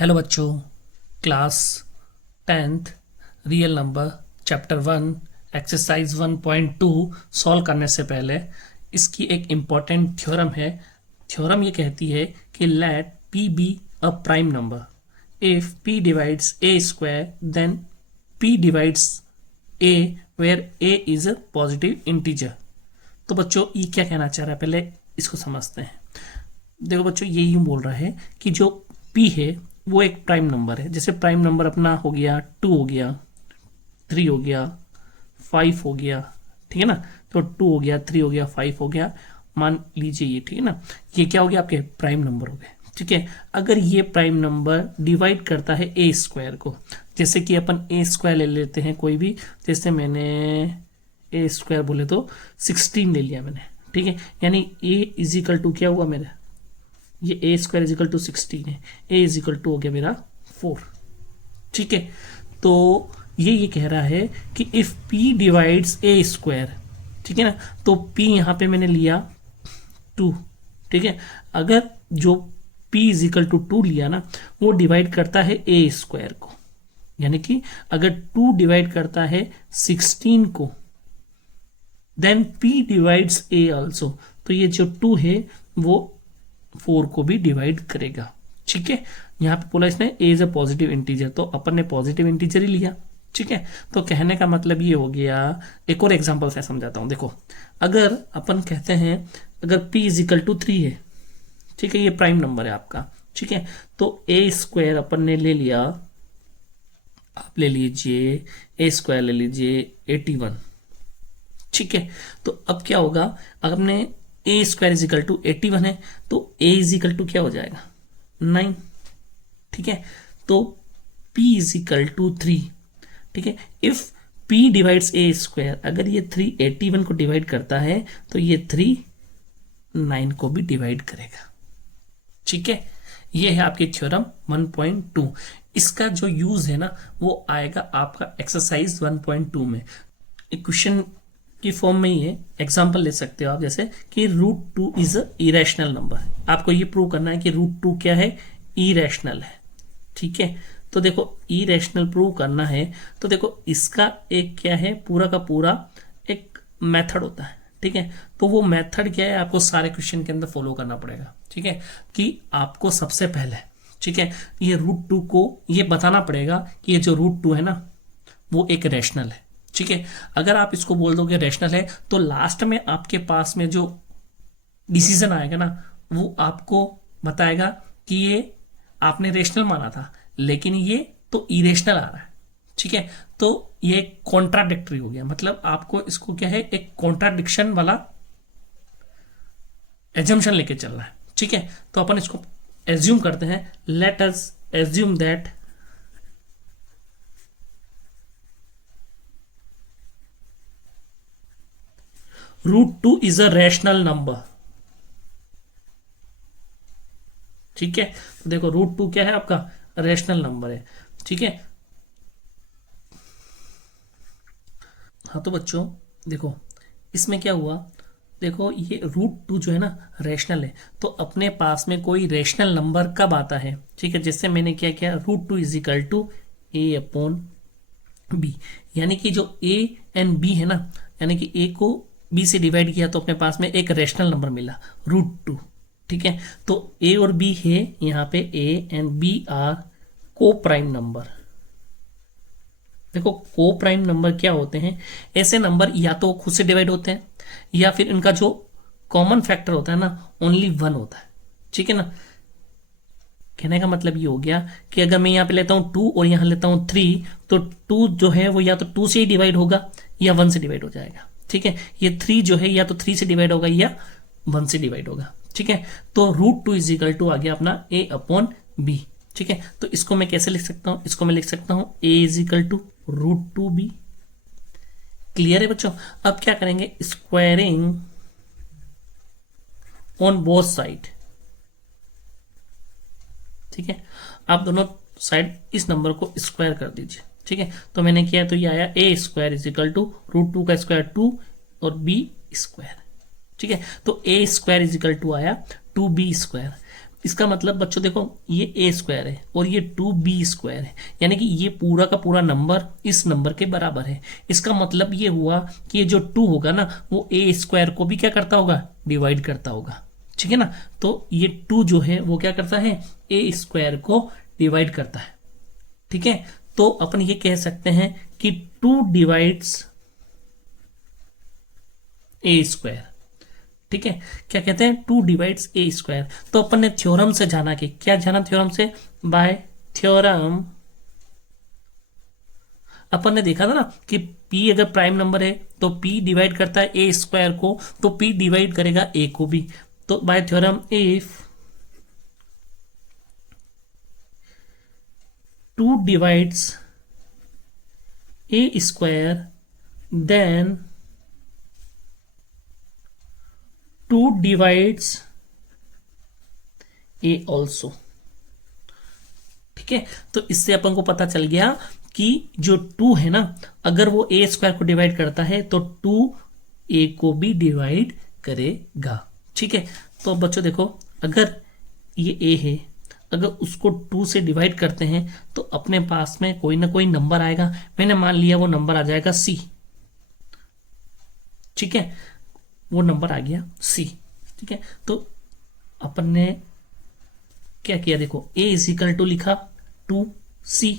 Hello बच्चों, class 10th real number chapter 1 exercise 1.2 solve करने से पहले इसकी एक इम्पॉर्टेंट थ्योरम है। थ्योरम ये कहती है कि let p be a prime number if p divides a square then p divides a where a is a positive integer. तो बच्चों ये क्या कहना चाह रहा है, पहले इसको समझते हैं। देखो बच्चों, ये यूं बोल रहा है कि जो p है वो एक प्राइम नंबर है। जैसे प्राइम नंबर अपना हो गया 2 हो गया, 3 हो गया, 5 हो गया, ठीक है ना। तो 2 हो गया, 3 हो गया, 5 हो गया, मान लीजिए ये, ठीक है ना। ये क्या हो गया, आपके प्राइम नंबर हो गए, ठीक है। अगर ये प्राइम नंबर डिवाइड करता है ए स्क्वायर को, जैसे कि अपन ए स्क्वायर ले लेते हैं कोई भी, जैसे मैंने ए स्क्वायर बोले तो 16 ले लिया मैंने, ठीक है। यानी ए इजिकल टू क्या हुआ मेरा, ये ए स्क्वायर इजिकल टू 16 है, ए इजिकल टू हो गया मेरा 4, ठीक है। तो ये कह रहा है कि if p divides A square, ठीक है ना, तो p यहां पे मैंने लिया 2, ठीक है। अगर जो p इजिकल टू 2 लिया ना, वो डिवाइड करता है ए स्क्वायर को, यानी कि अगर 2 डिवाइड करता है 16 को, then p divides a also, तो ये जो 2 है वो 4 को भी डिवाइड करेगा, ठीक है। यहां पे बोला इसने ए इज अ पॉजिटिव इंटीजर, तो अपन ने पॉजिटिव इंटीजर ही लिया, ठीक है। तो कहने का मतलब ये हो गया, एक और एग्जांपल से समझाता हूं। देखो, अगर अपन कहते हैं अगर p इज इक्वल टू 3 है, ठीक है, ये प्राइम नंबर है आपका, ठीक है। तो ए स्क्वायर अपन ने ले लिया, आप ले लीजिए ए स्क्वायर ले लीजिए 81, ठीक है। तो अब क्या होगा, अगर हमने ए स्क्वायर इज इक्वल टू 81 है, तो ए इज इक्वल टू क्या हो जाएगा 9, ठीक है। तो p इज इक्वल टू 3, ठीक है। If p divides A square, अगर ये 3 81 को डिवाइड करता है तो ये 3 9 को भी डिवाइड करेगा, ठीक है। ये है आपकी थ्योरम 1.2। इसका जो यूज है ना, वो आएगा आपका एक्सरसाइज 1.2 में। क्वेश्चन की फॉर्म में ही है, एग्जाम्पल ले सकते हो आप, जैसे कि √2 इज अ इरेशनल नंबर। आपको ये प्रूव करना है कि √2 क्या है, इरेशनल है, ठीक है। तो देखो, इरेशनल प्रूव करना है तो देखो इसका एक क्या है, पूरा का पूरा एक मेथड होता है, ठीक है। तो वो मेथड क्या है, आपको सारे क्वेश्चन के अंदर फॉलो करना पड़ेगा, ठीक है। कि आपको सबसे पहले, ठीक है, ये √2 को ये बताना पड़ेगा कि ये जो √2 है ना, वो एक रैशनल है, ठीक है। अगर आप इसको बोल दोगे रैशनल है, तो लास्ट में आपके पास में जो डिसीजन आएगा ना, वो आपको बताएगा कि ये आपने रेशनल माना था, लेकिन ये तो इरेशनल आ रहा है, ठीक है। तो ये कॉन्ट्राडिक्टरी हो गया, मतलब आपको इसको क्या है, एक कॉन्ट्राडिक्शन वाला एजम्पशन लेके चलना है, ठीक है। तो अपन इसको एज्यूम करते हैं, late us assume that √2 is a rational number, ठीक है। तो देखो √2 क्या है, आपका रैशनल नंबर है, ठीक है। हाँ तो बच्चों देखो, इसमें क्या हुआ, देखो ये √2 जो है ना रैशनल है, तो अपने पास में कोई रैशनल नंबर कब आता है, ठीक है। जैसे मैंने क्या किया, √2 is equal to a upon b, यानी कि जो a एंड b है ना, यानी कि a को b से डिवाइड किया तो अपने पास में एक रैशनल नंबर मिला √2, ठीक है। तो a और b है, यहाँ पे a एंड b आर को प्राइम नंबर। देखो को प्राइम नंबर क्या होते हैं, ऐसे नंबर या तो खुद से डिवाइड होते हैं, या फिर इनका जो कॉमन फैक्टर होता है ना, ओनली 1 होता है, ठीक है ना। कहने का मतलब ये हो गया कि अगर मैं यहाँ पे लेता हूँ 2 और यहाँ लेता हूँ 3, तो 2 जो है वो या तो 2 से ही डिवाइड होगा या 1 से डिवाइड हो जाएगा, ठीक है। ये 3 जो है या तो 3 से डिवाइड होगा या 1 से डिवाइड होगा, ठीक है। तो √2 इज इक्वल टू आ गया अपना a अपॉन b, ठीक है। तो इसको मैं कैसे लिख सकता हूं, इसको मैं लिख सकता हूं a is equal to √2b। Clear है बच्चों। अब क्या करेंगे, स्क्वायरिंग ऑन बोथ साइड, ठीक है। आप दोनों साइड इस नंबर को स्क्वायर कर दीजिए, ठीक है। तो मैंने किया, तो ये आया a square is equal to √2 का स्क्वायर 2 और b स्क्वायर, ठीक है। तो a square is equal to आया 2b स्क्वायर। इसका मतलब बच्चों देखो ये ए स्क्वायर है और ये 2b² है, यानी कि ये पूरा का पूरा नंबर इस नंबर के बराबर है। इसका मतलब ये हुआ कि ये जो 2 होगा ना वो a² को भी क्या करता होगा, डिवाइड करता होगा। ठीक है ना, तो ये 2 जो है वो क्या करता है, a² को डिवाइड करता है। ठीक है, तो अपन ये कह सकते हैं कि 2 डिवाइड्स a²। ठीक है, क्या कहते हैं, 2 डिवाइड्स a²। तो अपन ने थ्योरम से जाना कि क्या जाना, थ्योरम से, बाय थ्योरम अपन ने देखा था ना कि p अगर प्राइम नंबर है तो p डिवाइड करता है a² को, तो p डिवाइड करेगा a को भी। तो by theorem if 2 divides a², then 2 divides a also. ठीक है, तो इससे अपन को पता चल गया कि जो 2 है ना, अगर वो a² को डिवाइड करता है तो 2 a को भी डिवाइड करेगा। ठीक है, तो बच्चों देखो अगर ये a है, अगर उसको 2 से डिवाइड करते हैं तो अपने पास में कोई ना कोई नंबर आएगा। मैंने मान लिया वो नंबर आ जाएगा c। ठीक है, वो नंबर आ गया c। ठीक है, तो अपन ने क्या किया, देखो a = लिखा 2c।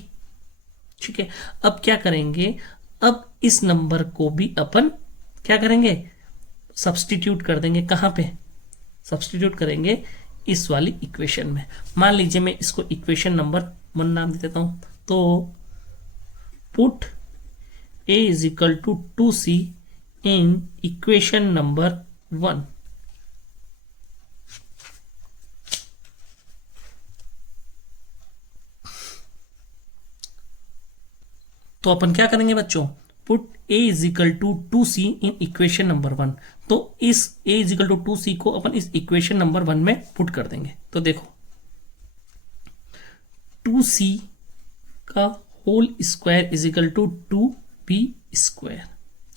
ठीक है, अब क्या करेंगे, अब इस नंबर को भी अपन क्या करेंगे, सब्स्टिट्यूट कर देंगे। कहां पे सब्स्टिट्यूट करेंगे, इस वाली इक्वेशन में। मान लीजिए मैं इसको इक्वेशन नंबर 1 नाम दे देता हूं। तो put a = 2c in equation number 1। तो अपन क्या करेंगे बच्चों, put a = 2c in equation number 1। तो इस a = 2c को अपन इस इक्वेशन नंबर 1 में पुट कर देंगे। तो देखो 2c का होल स्क्वायर = 2b²।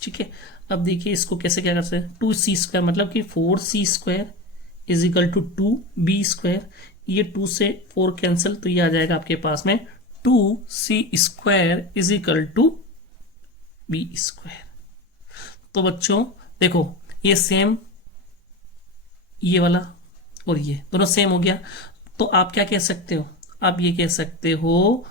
ठीक है, अब देखिए इसको कैसे क्या कर सकते हैं, 2c² मतलब कि 4c² = 2b²। ये 2 से 4 कैंसिल, तो ये आ जाएगा आपके पास में 2c² = b²। तो बच्चों देखो ये सेम, ये वाला और ये दोनों सेम हो गया। तो आप क्या कह सकते हो, आप ये कह सकते हो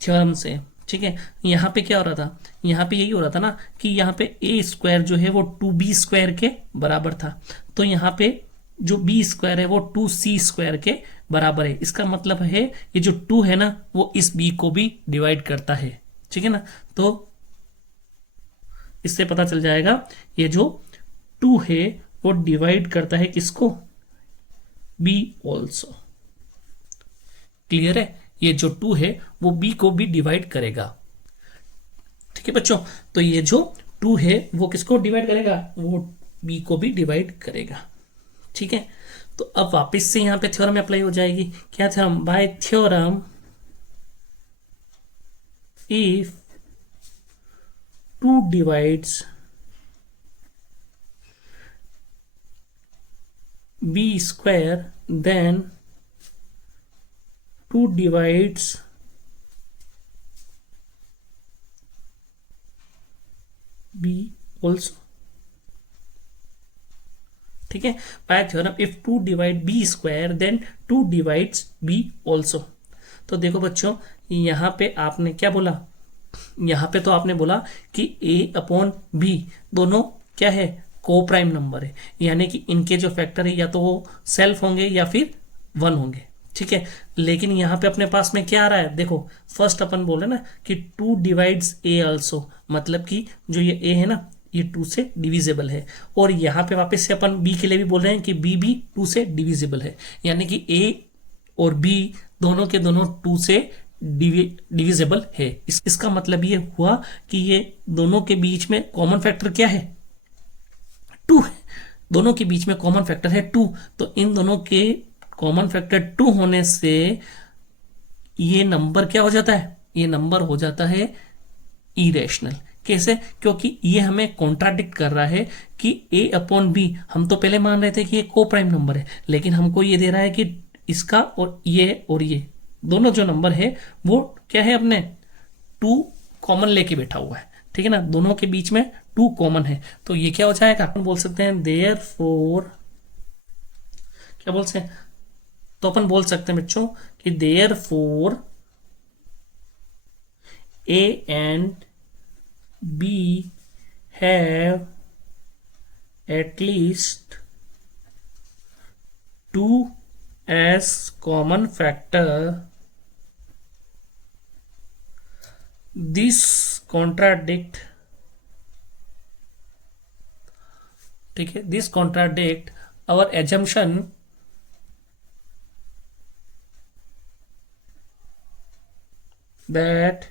थ्योरम से। ठीक है, यहाँ पे क्या हो रहा था, यहाँ पे यही हो रहा था ना कि यहाँ पे a² जो है वो 2b² के बराबर था। तो यहाँ पे जो b² है वो 2c² के बराबर है। इसका मतलब है ये जो 2 है ना वो इस b को भी डिवाइड करता है। ठीक है ना, तो इससे पता चल जाएगा ये जो 2 है वो डिवाइड करता है किसको, b ऑल्सो। क्लियर है, ये जो 2 है वो b को भी डिवाइड करेगा। ठीक है बच्चों, तो ये जो 2 है वो किसको डिवाइड करेगा, वो b को भी डिवाइड करेगा। ठीक है, तो अब वापस से यहां पे थ्योरम अप्लाई हो जाएगी। क्या theorem, by theorem if 2 divides b², then 2 divides b also. ठीक है, by theorem if 2 divide b², then 2 divides b also. तो देखो बच्चों यहां पे आपने क्या बोला, यहां पे तो आपने बोला कि a/b दोनों क्या है, को प्राइम नंबर है, यानी कि इनके जो फैक्टर है या तो वो सेल्फ होंगे या फिर 1 होंगे। ठीक है, लेकिन यहाँ पे अपने पास में क्या आ रहा है, देखो फर्स्ट अपन बोले ना कि 2 डिवाइड्स a ऑल्सो, मतलब कि जो ये a है ना ये 2 से डिविजिबल है। और यहाँ पे वापस से अपन b के लिए भी बोल रहे हैं कि b भी 2 से डिविजिबल है, यानी कि a और b दोनों के दोनों 2 से डिविजिबल है। इसका मतलब ये हुआ कि ये दोनों के बीच में कॉमन फैक्टर क्या है, 2 है। दोनों के बीच में कॉमन फैक्टर है 2, तो इन दोनों के कॉमन फैक्टर 2 होने से ये नंबर क्या हो जाता है, ये नंबर हो जाता है इरेशनल। कैसे, क्योंकि ये हमें कॉन्ट्राडिक्ट कर रहा है कि a/b, हम तो पहले मान रहे थे कि ये को प्राइम नंबर है, लेकिन हमको ये दे रहा है कि इसका और ये दोनों जो नंबर है वो क्या है, अपने 2 कॉमन लेके बैठा हुआ है, ठीक है ना, दोनों के बीच में 2 कॉमन है, तो ये क्या हो जाएगा, अपन बोल सकते हैं देयरफॉर, क्या बोल सकते हैं, तो अपन बोल सकते हैं बच्चों कि therefore A and B have at least 2 as common factor. This contradict, ठीक है, this contradict our assumption that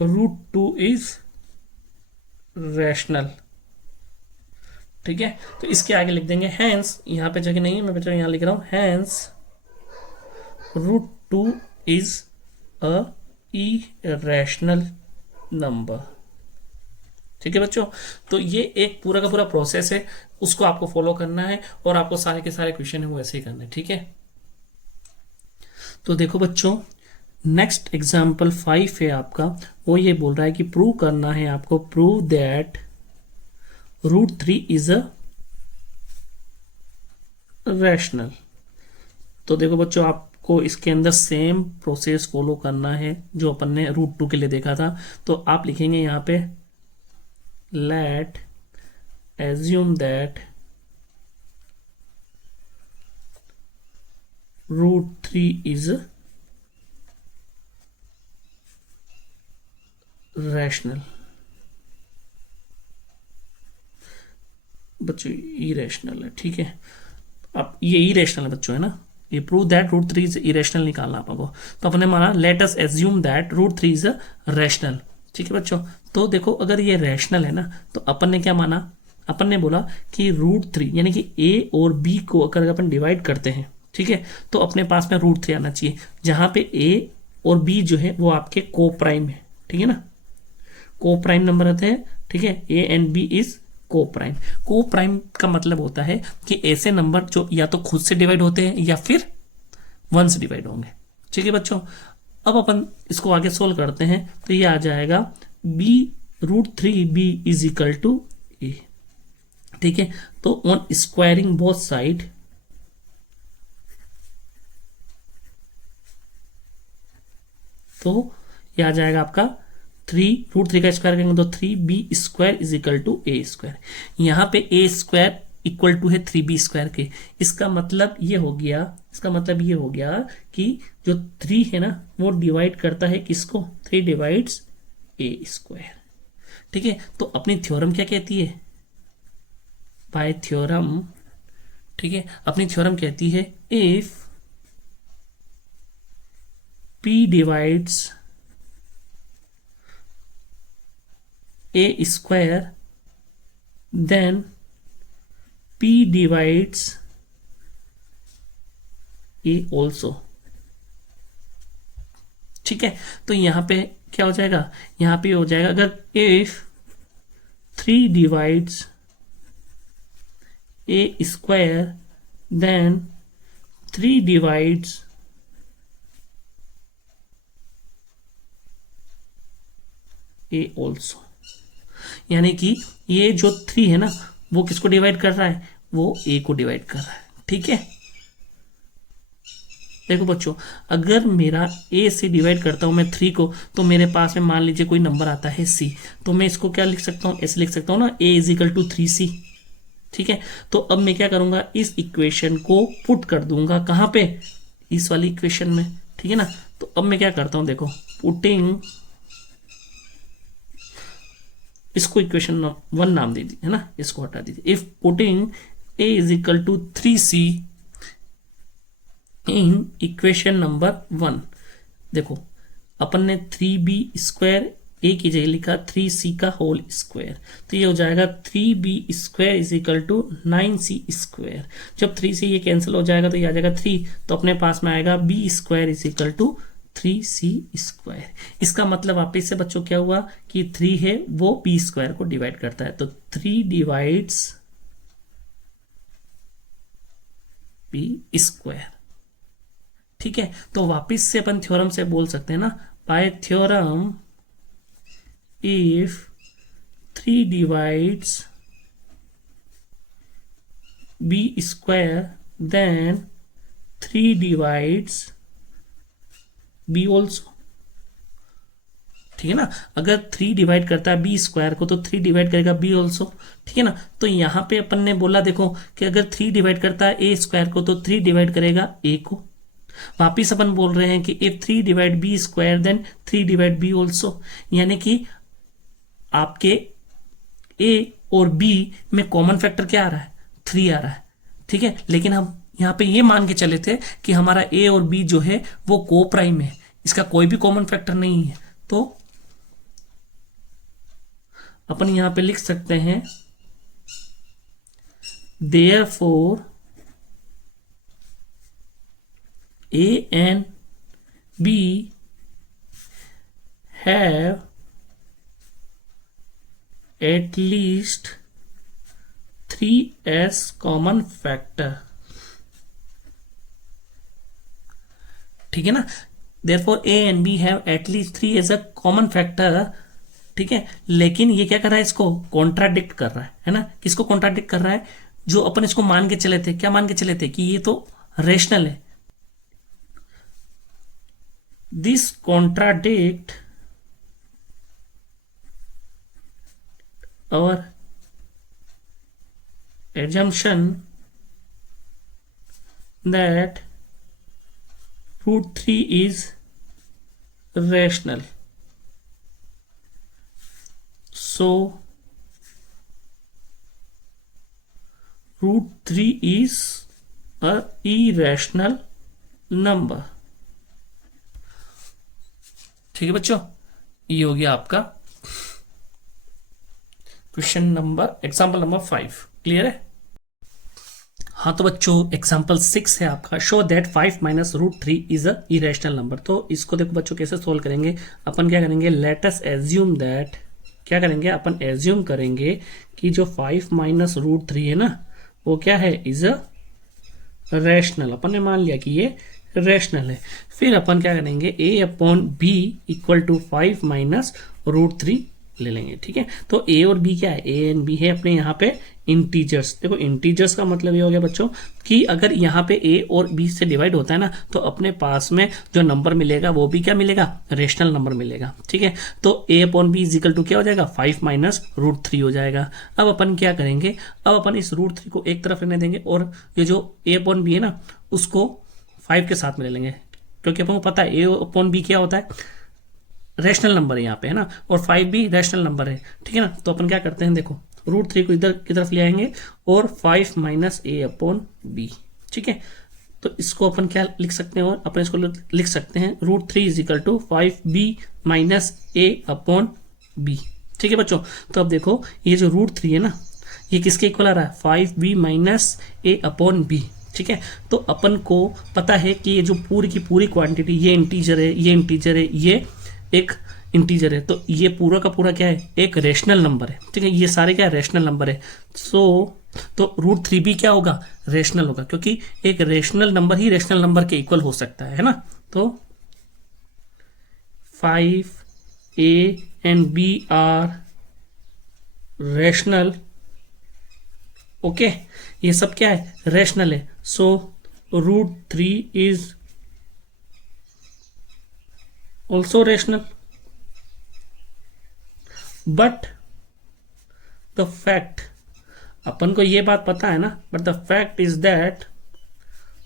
√2 is rational, ठीक है। तो इसके आगे लिख देंगे हैंस, यहां पे जगह नहीं है, मैं बच्चों यहां लिख रहा हूं hence √2 is a irrational number, ठीक है बच्चों। तो ये एक पूरा का पूरा प्रोसेस है, उसको आपको फॉलो करना है और आपको सारे के सारे क्वेश्चन है वो ऐसे ही करने, ठीक है। तो देखो बच्चों, नेक्स्ट एग्जाम्पल 5 है आपका, वो ये बोल रहा है कि प्रूव करना है आपको, prove that √3 is a rational. तो देखो बच्चों, आपको इसके अंदर सेम प्रोसेस फॉलो करना है जो अपन ने √2 के लिए देखा था। तो आप लिखेंगे यहां पे late assume that √3 is rational. बच्चों इरेशनल है, ठीक है। अब ये इरेशनल है बच्चों, है ना, ये प्रूव दैट √3 इज इरेशनल निकालना आपको। तो अपने माना late us assume that √3 is a rational, ठीक है बच्चों। तो देखो, अगर ये रैशनल है ना, तो अपन ने क्या माना, अपन ने बोला कि √3 यानी कि ए और बी को अगर अपन डिवाइड करते हैं, ठीक है, तो अपने पास में √3 आना चाहिए, जहां पे ए और बी जो है वो आपके को प्राइम है, ठीक है ना, को प्राइम नंबर आते हैं, ठीक है। ए एंड बी इज को प्राइम। को प्राइम का मतलब होता है कि ऐसे नंबर जो या तो खुद से डिवाइड होते हैं या फिर 1 से डिवाइड होंगे, ठीक है बच्चों। अब अपन इसको आगे सोल्व करते हैं, तो ये आ जाएगा b √3b is equal to a, ठीक है। तो ऑन स्क्वायरिंग बोथ साइड, तो ये आ जाएगा आपका 3 √3 का स्क्वायर करेंगे तो 3b² is equal to a²। यहां पे a² इक्वल टू है 3b² के। इसका मतलब ये हो गया, कि जो 3 है ना वो डिवाइड करता है किसको, 3 डिवाइड्स a², ठीक है। तो अपनी थ्योरम क्या कहती है, बाय थ्योरम, ठीक है, अपनी थ्योरम कहती है if p divides a², then p divides a also, ठीक है। तो यहां पे क्या हो जाएगा, यहां पे हो जाएगा अगर if 3 divides a², then 3 divides a also, यानी कि ये जो 3 है ना वो किसको डिवाइड कर रहा है, वो a को डिवाइड कर रहा है, ठीक है। देखो बच्चों, अगर मेरा a से डिवाइड करता हूं मैं 3 को, तो मेरे पास में मान लीजिए कोई नंबर आता है c, तो मैं इसको क्या लिख सकता हूं, ऐसे लिख सकता हूं ना, a is equal to 3c, ठीक है। तो अब मैं क्या करूंगा, इस इक्वेशन को पुट कर दूंगा कहां पे, इस वाली इक्वेशन में, ठीक है ना। तो अब मैं क्या करता हूं, देखो, पुटिंग, इसको इक्वेशन 1 नाम दे दीजिए, है ना, इसको हटा दीजिए। If putting a is equal to 3c in equation number 1, देखो अपन ने 3b² a की जगह लिखा 3c का होल स्क्वायर, तो ये हो जाएगा 3b² is equal to 9c²। जब 3c ये कैंसिल हो जाएगा तो ये आ जाएगा 3, तो अपने पास में आएगा b² is equal to 3c²। इसका मतलब वापिस से बच्चों क्या हुआ कि 3 है वो b² को डिवाइड करता है, तो 3 डिवाइड्स b², ठीक है, तो वापिस से अपन थ्योरम से बोल सकते हैं ना, by theorem if 3 divides b square then 3 divides b also. ठीक है ना, अगर 3 डिवाइड करता है बी स्क्वायर को तो 3 डिवाइड करेगा बी ऑल्सो। ठीक है ना, तो यहां पे अपन ने बोला देखो कि अगर 3 डिवाइड करता है ए स्क्वायर को तो 3 डिवाइड करेगा ए को। वापिस अपन बोल रहे हैं कि if 3 divide B square then 3 divide B also, यानी कि आपके ए और बी में कॉमन फैक्टर क्या आ रहा है, 3 आ रहा है। ठीक है, लेकिन हम यहां पे ये मान के चले थे कि हमारा ए और बी जो है वो को प्राइम है, इसका कोई भी कॉमन फैक्टर नहीं है, तो अपन यहां पे लिख सकते हैं therefore A and B have at least 3 as common factor. ठीक है ना, therefore A and B have at least 3 as a common factor. ठीक है, लेकिन ये क्या कर रहा है, इसको कॉन्ट्राडिक्ट कर रहा है ना। किसको कॉन्ट्राडिक्ट कर रहा है, जो अपन इसको मान के चले थे, क्या मान के चले थे कि ये तो रेशनल है। दिस कॉन्ट्राडिक्ट और assumption that √3 is rational. So √3 is a irrational number. ठीक है बच्चों, ये हो गया आपका question number, example number 5। Clear है? हाँ तो बच्चों एग्जाम्पल 6 है आपका, show that 5 minus √3 is a irrational number. तो इसको देखो बच्चों कैसे सोल्व करेंगे। अपन क्या करेंगे, लेट अस एज्यूम दैट, क्या करेंगे अपन एज्यूम करेंगे कि जो 5 माइनस √3 है ना वो क्या है, इज अ रेशनल। अपन ने मान लिया कि ये रेशनल है। फिर अपन क्या करेंगे, a upon B equal to 5 minus √3 ले लेंगे। ठीक है, तो a और b क्या है, a एंड b है अपने यहाँ पे इंटीजर्स। देखो इंटीजर्स का मतलब ये हो गया बच्चों कि अगर यहाँ पे a और b से डिवाइड होता है ना तो अपने पास में जो नंबर मिलेगा वो भी क्या मिलेगा, रेशनल नंबर मिलेगा। ठीक है, तो a upon B is equal to क्या हो जाएगा, 5 माइनस √3 हो जाएगा। अब अपन क्या करेंगे, अब अपन इस √3 को एक तरफ रहने देंगे और ये जो a अपॉन बी है ना उसको 5 के साथ में ले लेंगे, क्योंकि अपन को पता है a अपॉन बी क्या होता है, रेशनल नंबर है यहाँ पे, है ना, और 5 भी रेशनल नंबर है। ठीक है ना, तो अपन क्या करते हैं, देखो √3 को इधर की तरफ ले आएंगे और 5 माइनस a अपॉन बी। ठीक है, तो इसको अपन क्या लिख सकते हैं, और अपन इसको लिख सकते हैं √3 is equal to 5b minus a upon B. ठीक है बच्चों, तो अब देखो ये जो √3 है ना ये किसके इक्वल आ रहा है, 5b minus a upon B. ठीक है, तो अपन को पता है कि ये जो पूरी की पूरी क्वांटिटी, ये इंटीजर है, ये इंटीजर है, ये एक इंटीजर है, तो ये पूरा का पूरा क्या है, एक रेशनल नंबर है। ठीक है, ये सारे क्या है, रेशनल नंबर है। तो √3 भी क्या होगा, रेशनल होगा, क्योंकि एक रेशनल नंबर ही रेशनल नंबर के इक्वल हो सकता है ना। तो 5a and b are rational. Okay, ये सब क्या है, रेशनल है। So √3 is also rational, but the fact, अपन को ये बात पता है ना, but the fact is that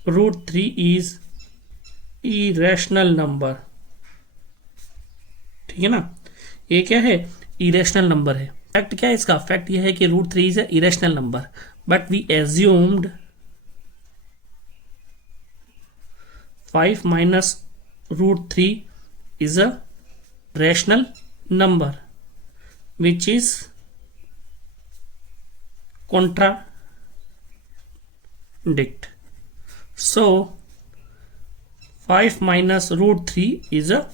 √3 is irrational number। ठीक है ना, ये क्या है, irrational number है। फैक्ट क्या है इसका, फैक्ट ये है कि √3 is a irrational number, but we assumed 5 minus √3 is a rational number which is contradict. So 5 minus √3 is a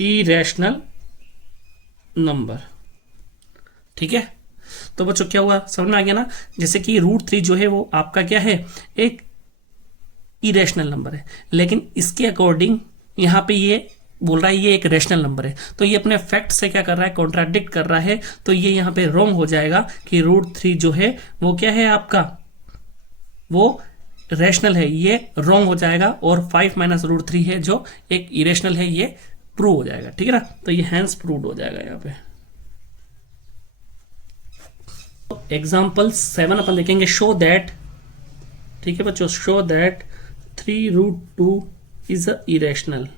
irrational number। ठीक है, तो बच्चों क्या हुआ, समझ में आ गया ना। जैसे कि √3 जो है वो आपका क्या है, एक इरेशनल नंबर है, लेकिन इसके अकॉर्डिंग यहाँ पे ये बोल रहा है ये एक रेशनल नंबर है, तो ये अपने फैक्ट से क्या कर रहा है, कॉन्ट्राडिक्ट कर रहा है, तो ये यहाँ पे रॉन्ग हो जाएगा कि √3 जो है वो क्या है आपका, वो रेशनल है, ये रॉन्ग हो जाएगा, और 5 माइनस √3 है जो एक इरेशनल है, ये प्रूव हो जाएगा। ठीक है ना, तो ये हैंस प्रूव हो जाएगा यहाँ पे। एग्जाम्पल 7 अपन देखेंगे, शो दैट, ठीक है बच्चों, show that 3√2 is a irrational.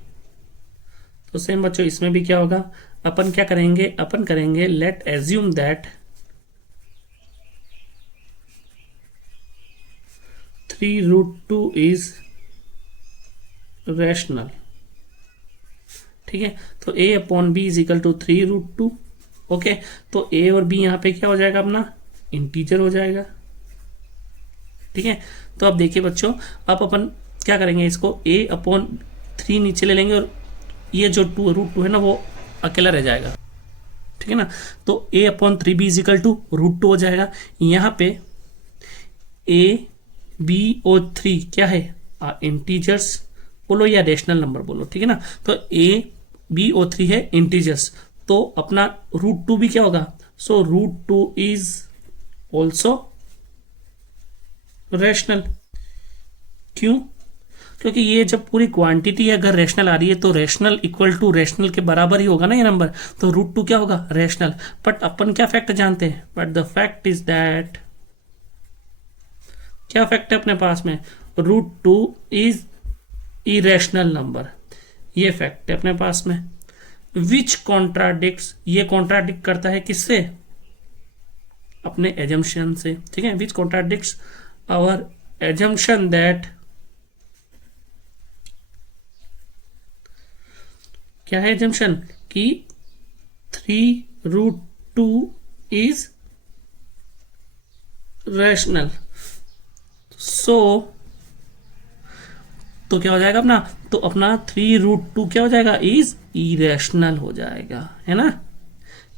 तो सेम बच्चों इसमें भी क्या होगा, अपन क्या करेंगे, अपन करेंगे let assume that 3√2 is rational. ठीक है, तो a upon B is equal to 3√2। Okay, तो a और b यहाँ पे क्या हो जाएगा, अपना इंटीजर हो जाएगा। ठीक है, तो अब देखिए बच्चों, अब अपन क्या करेंगे, इसको a अपॉन 3 नीचे ले लेंगे, और ये जो √2 है ना वो अकेला रह जाएगा। ठीक है ना, तो a upon 3b is equal to √2 हो जाएगा। यहाँ पे a b और 3 क्या है, इंटीजर्स बोलो या रेशनल नंबर बोलो। ठीक है ना, तो a b और 3 है इंटीजर्स, तो अपना √2 भी क्या होगा, सो √2 इज ऑल्सो रेशनल। क्यों, क्योंकि ये जब पूरी क्वांटिटी अगर रेशनल आ रही है तो रेशनल इक्वल टू रेशनल के बराबर ही होगा ना ये नंबर, तो √2 क्या होगा, रेशनल। बट अपन क्या फैक्ट जानते हैं, but the fact is that, क्या फैक्ट है अपने पास में, √2 इज इरेशनल नंबर, ये फैक्ट है अपने पास में। विच कॉन्ट्राडिक्ट्स, ये कॉन्ट्राडिक्ट करता है किससे, अपने एजम्पशन से। ठीक है, विच कॉन्ट्राडिक्ट्स आवर एजम्पशन दैट, क्या है एजम्पशन, कि 3√2 इज रैशनल। सो तो क्या हो जाएगा अपना, तो अपना 3√2 क्या हो जाएगा, इज इरेशनल हो जाएगा, है ना,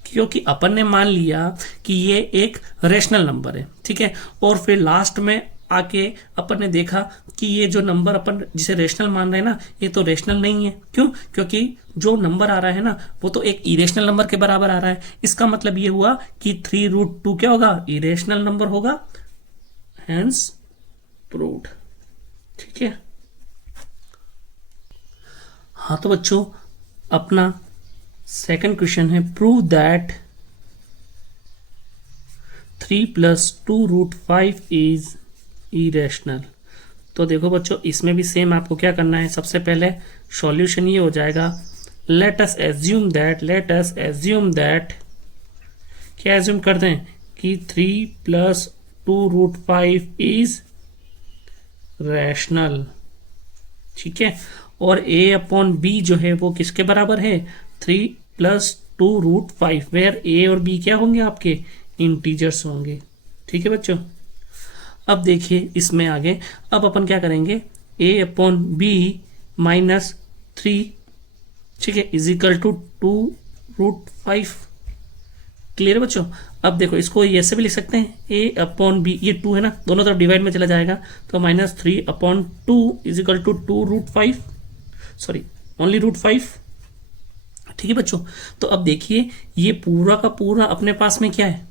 क्योंकि अपन ने मान लिया कि ये एक रेशनल नंबर है। ठीक है, और फिर लास्ट में आके अपन ने देखा कि ये जो नंबर अपन जिसे रेशनल मान रहे हैं ना, ये तो रेशनल नहीं है। क्यों, क्योंकि जो नंबर आ रहा है ना वो तो एक इरेशनल नंबर के बराबर आ रहा है। इसका मतलब ये हुआ कि 3√2 क्या होगा, इरेशनल नंबर होगा, हैंस प्रूव्ड। ठीक है, हाँ तो बच्चों अपना सेकंड क्वेश्चन है, प्रूव दैट 3 + 2√5 इज इरेशनल। तो देखो बच्चों इसमें भी सेम आपको क्या करना है, सबसे पहले सॉल्यूशन ये हो जाएगा, लेट अस एज्यूम दैट, क्या एज्यूम करते हैं कि 3 + 2√5 इज रैशनल। ठीक है, और a अपॉन b जो है वो किसके बराबर है, 3 + 2√5, वेयर a और b क्या होंगे, आपके इंटीजर्स होंगे। ठीक है बच्चों, अब देखिए इसमें आगे, अब अपन क्या करेंगे, a अपॉन b -3, ठीक है, इज इक्वल टू 2√5। क्लियर है बच्चों, अब देखो इसको ऐसे भी लिख सकते हैं, a अपॉन b, ये 2 है ना, दोनों तरफ डिवाइड में चला जाएगा, तो -3 upon 2 is equal to 2√5, sorry only √5। ठीक है बच्चों, तो अब देखिए ये पूरा का पूरा अपने पास में क्या है,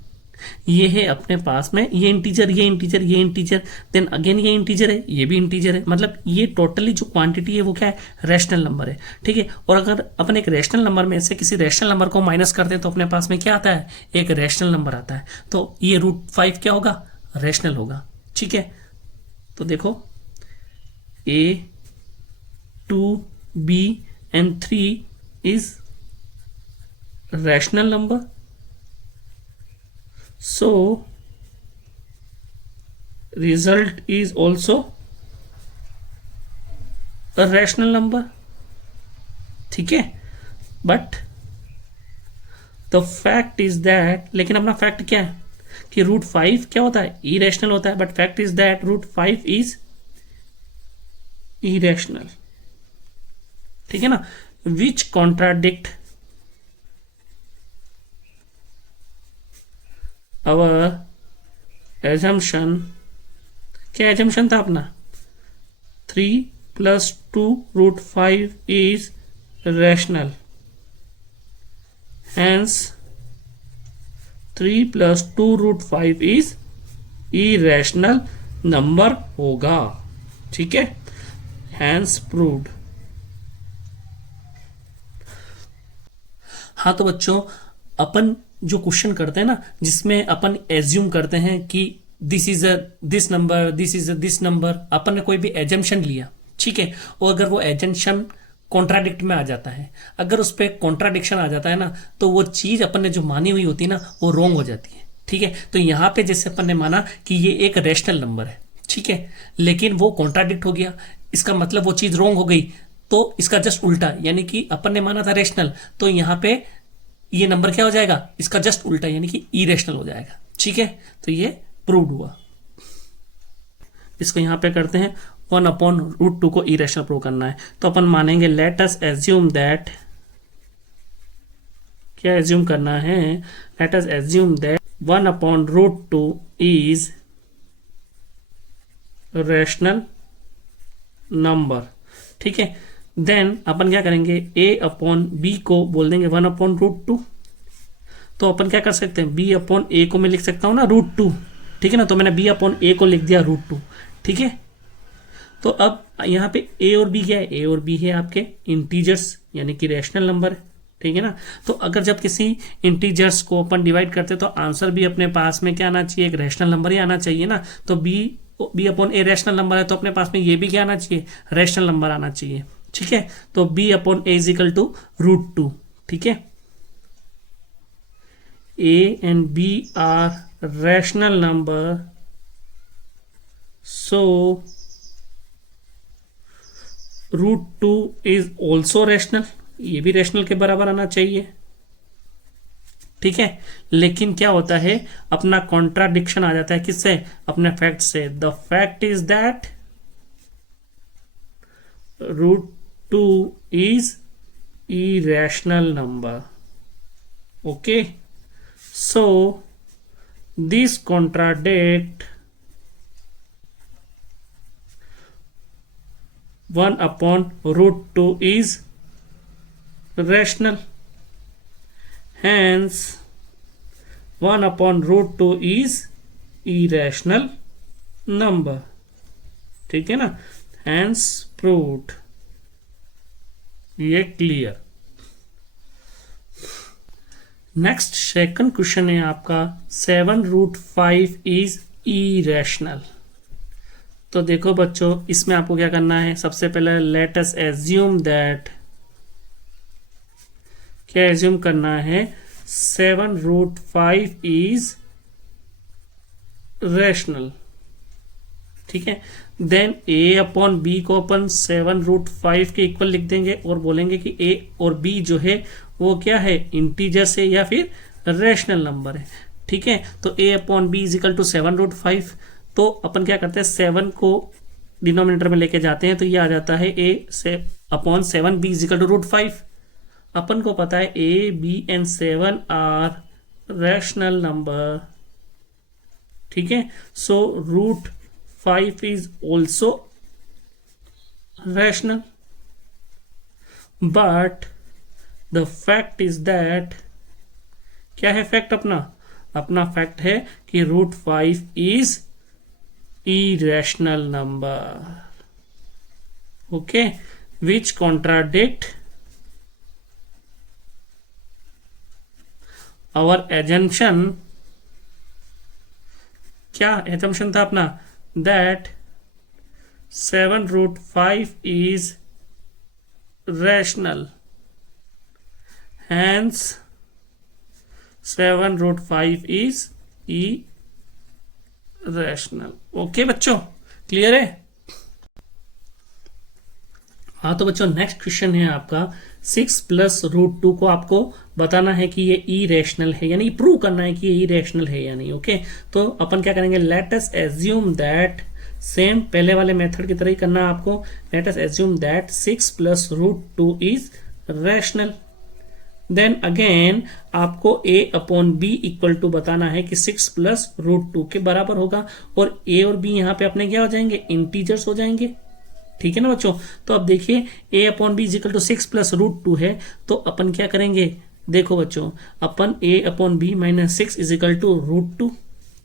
ये है अपने पास में ये इंटीजर, ये इंटीजर, ये इंटीजर, देन अगेन ये इंटीजर है, ये भी इंटीजर है, मतलब ये टोटली जो क्वांटिटी है वो क्या है, रैशनल नंबर है। ठीक है, और अगर अपन एक रैशनल नंबर में से किसी रैशनल नंबर को माइनस करते हैं तो अपने पास में क्या आता है, एक रैशनल नंबर आता है, तो ये √5 क्या होगा, रैशनल होगा। ठीक है, तो देखो a 2 b and 3 is rational number, so result is also a rational number। ठीक है, but the fact is that, लेकिन अपना फैक्ट क्या है कि √5 क्या होता है, इरेशनल होता है, but fact is that √5 is irrational. ठीक है ना, विच कॉन्ट्राडिक्ट आवर एजम्पशन, क्या एजम्पशन था अपना, 3 + 2√5 is rational. Hence 3 + 2√5 is irrational number होगा. ठीक है, hence proved. हाँ तो बच्चों, अपन जो क्वेश्चन करते हैं ना, जिसमें अपन एज्यूम करते हैं कि this is a this number, this is a this number, अपन ने कोई भी एजम्पशन लिया, ठीक है, और अगर वो एजम्पशन कॉन्ट्राडिक्ट में आ जाता है, अगर उस पर कॉन्ट्राडिक्शन आ जाता है ना, तो वो चीज अपन ने जो मानी हुई होती है ना, वो रॉन्ग हो जाती है. ठीक है, तो यहां पे जैसे अपन ने माना कि ये एक रैशनल नंबर है, ठीक है, लेकिन वो कॉन्ट्राडिक्ट हो गया, इसका मतलब वो चीज रॉन्ग हो गई. तो इसका जस्ट उल्टा, यानी कि अपन ने माना था रैशनल, तो यहाँ पे ये नंबर क्या हो जाएगा, इसका जस्ट उल्टा, यानी कि इरेशनल हो जाएगा. ठीक है, तो ये प्रूव्ड हुआ. इसको यहां पे करते हैं 1/√2 को इरेशनल प्रूव करना है, तो अपन मानेंगे लेट अस एज्यूम दैट, क्या एज्यूम करना है, late us assume that 1/√2 is rational number. ठीक है, देन अपन क्या करेंगे, a/b को बोल देंगे 1/√2. तो अपन क्या कर सकते हैं, b/a को मैं लिख सकता हूं ना √2. ठीक है ना, तो मैंने b/a को लिख दिया √2. ठीक है, तो अब यहाँ पे a और b क्या है, a और b है आपके इंटीजर्स, यानी कि रैशनल नंबर है. ठीक है ना, तो अगर जब किसी इंटीजर्स को अपन डिवाइड करते हैं तो आंसर भी अपने पास में क्या आना चाहिए, एक रैशनल नंबर ही आना चाहिए ना. तो b/a रैशनल नंबर है, तो अपने पास में ये भी क्या आना चाहिए, रैशनल नंबर आना चाहिए. ठीक है, तो b/a इज इक्वल टू √2. ठीक है, a and b are rational number, so √2 is also rational. ये भी रैशनल के बराबर आना चाहिए. ठीक है, लेकिन क्या होता है, अपना कॉन्ट्राडिक्शन आ जाता है किससे, अपने फैक्ट से. The fact is that √2 is irrational number. Okay, so this contradict 1/√2 is rational. Hence 1/√2 is irrational number. ठीक है ना, hence proved. ये क्लियर. नेक्स्ट सेकंड क्वेश्चन है आपका 7√5 इज इरेशनल. तो देखो बच्चों, इसमें आपको क्या करना है, सबसे पहले लेट अस एज्यूम दैट, क्या एज्यूम करना है, 7√5 इज रैशनल. ठीक है, देन a/b को अपन 7√5 के इक्वल लिख देंगे और बोलेंगे कि a और b जो है वो क्या है, इंटीजर से या फिर रैशनल नंबर है. ठीक है, तो a/b इज इक्वल टू 7√5. तो अपन क्या करते हैं, 7 को डिनोमिनेटर में लेके जाते हैं, तो ये आ जाता है a/7b इज इक्वल टू √5. अपन को पता है a, b and 7 are rational number. ठीक है, सो √5 is also rational, but the fact is that, क्या है फैक्ट, अपना फैक्ट है कि √5 is irrational number. Okay, which contradict our assumption. क्या assumption था अपना, that 7√5 is rational. Hence 7√5 is irrational. Okay बच्चों, क्लियर है. हाँ तो बच्चों, नेक्स्ट क्वेश्चन है आपका 6 + √2 को आपको बताना है कि ये इरेशनल है, यानी प्रूव करना है कि ये इरेशनल है या नहीं. ओके, तो अपन क्या करेंगे, let us assume that, same पहले वाले मेथड की तरह ही करना है आपको. Let us assume that 6 + √2 is rational. Then again आपको a/b इक्वल टू बताना है कि 6 + √2 के बराबर होगा, और a और b यहाँ पे अपने क्या हो जाएंगे, इंटीजर्स हो जाएंगे. ठीक है ना बच्चों। तो अब देखिए a upon B is equal to 6 plus root 2 है, तो अपन क्या करेंगे, देखो बच्चों, अपन a upon B minus 6 is equal to root 2,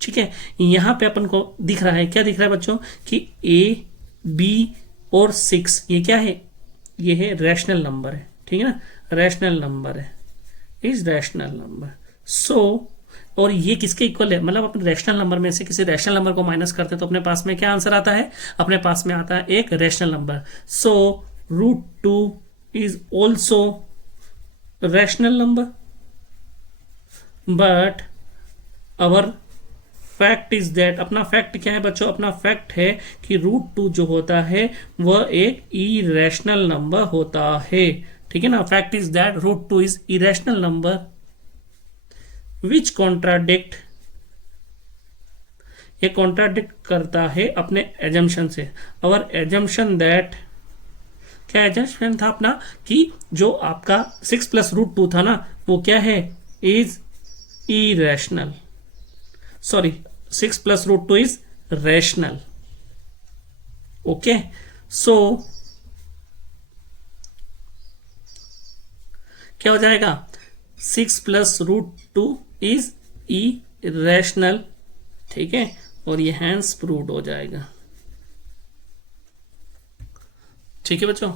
ठीक है। यहां पे अपन को दिख रहा है, क्या दिख रहा है बच्चों, कि a b और 6 ये क्या है, ये है रैशनल नंबर है, ठीक है ना, रैशनल नंबर है, इज रैशनल नंबर। सो और ये किसके इक्वल है, मतलब अपने रैशनल नंबर में से किसी रैशनल नंबर को माइनस करते हैं तो अपने पास में क्या आंसर आता है, अपने पास में आता है एक rational number. So root 2 is also rational number, but our fact is that, अपना फैक्ट क्या है बच्चों, अपना फैक्ट है कि रूट 2 जो होता है वह एक इरेशनल नंबर होता है, ठीक है ना। Fact is that root 2 is irrational number which contradict, ये कॉन्ट्राडिक्ट करता है अपने एजम्पशन से। अवर एजम्पशन दैट, क्या एजम्पशन था अपना, कि जो आपका 6 प्लस रूट 2 था ना वो क्या है, is irrational, sorry 6 plus root 2 is rational, okay. So क्या हो जाएगा, 6 प्लस रूट 2 इज इरेशनल, ठीक है, और ये हैंस प्रूव्ड हो जाएगा, ठीक है बच्चों।